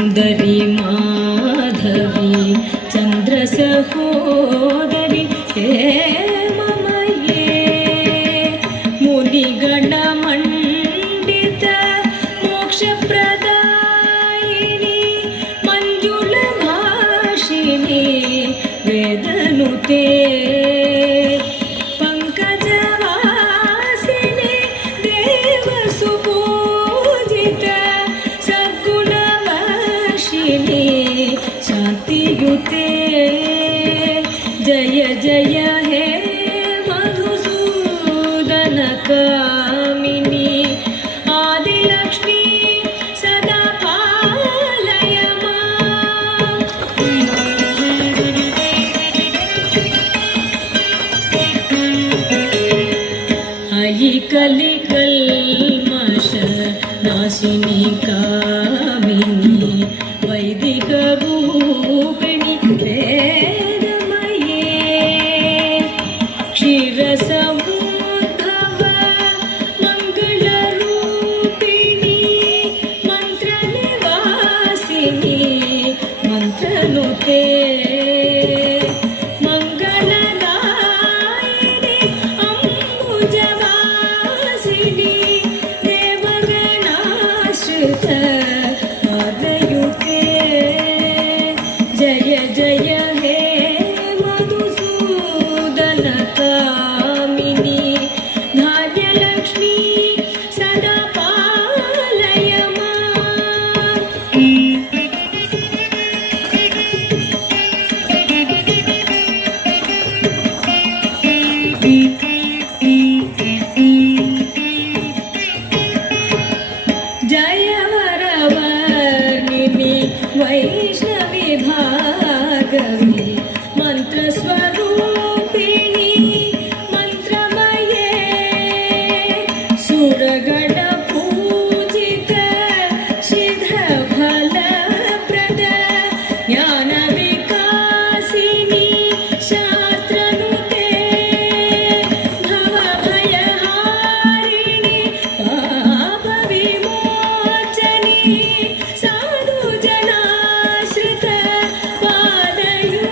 सुन्दरी माधवी चन्द्रसहोदरी हे ममये मुनिगणमण्डित मोक्षप्रदायिनी मञ्जुलभाषिणी वेदनुते पंकजवासिनी देवसुपूजित सद्गुणवर्षिणी शान्तियुते जय जय हे मधुसूदन कामिनी आदिलक्ष्मी सदा पालय माम्। अयि कलिकल्मष नाशिनी कामिनी वैदिक रूपिणी वेदमये क्षीरसमुद्भव मङ्गलरूपिणी मन्त्रनिवासिनी मन्त्रनुते मङ्गलदायिनी अम्बुजवासिनी देवगणाश्रित पादयुते जय जय हे मधुसूदन कामिनी धान्यलक्ष्मी सदा पालय माम्। जय वरवर्णिनी वैष्णवी भागवी मन्त्रस्वरूपिणी मन्त्रमये सुरगणपूजित सिद्धफलप्रद ज्ञानविकासिनी शास्त्रनुते भवभयहारिणी पापविमोचनी साधुजनाश्रित पादयुते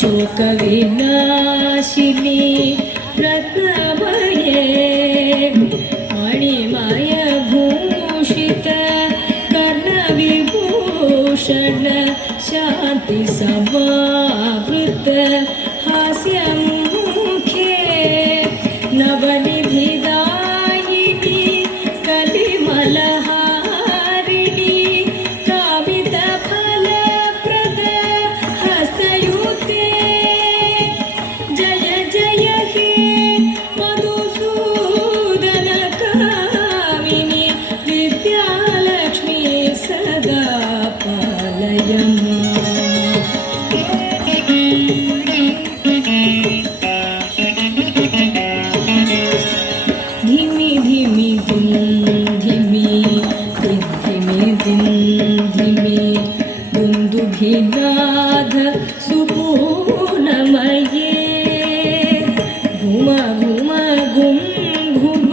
शोकविनाशिनी रत्नमये मणिमयभूषित कर्णविभूषण शान्तिसमावृत हास्यमुखे नवनिधिदायिनी कलिमलहारिणी कामितफलप्रद हस्तयुते जय जय हे मधुसूदनकामिनि विद्यालक्ष्मी सदा पालय धिमि धिमि दुम धिमि धिमि दिं धिमि दुन्दुभिनाद सुपूर्णमये घुम घुम घुं घुम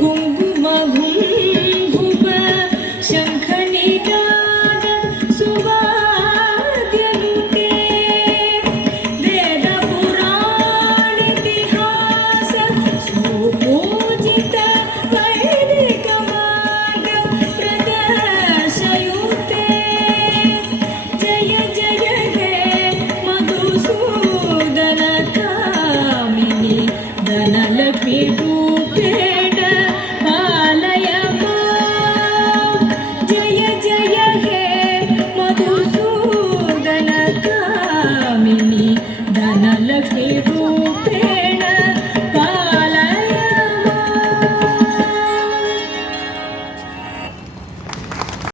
घुं घुम घुं घुम शङ्खनिनाद सुवाद्यनुते वेदपुराणेतिहास सुपूजित वैदिकमार्ग प्रदर्शयुते जय जय हे मधुसूदनकामिनि धनलक्ष्मी रूपेण पालय मां जय जय हे मधुसूदनकामिनि धनलक्ष्मी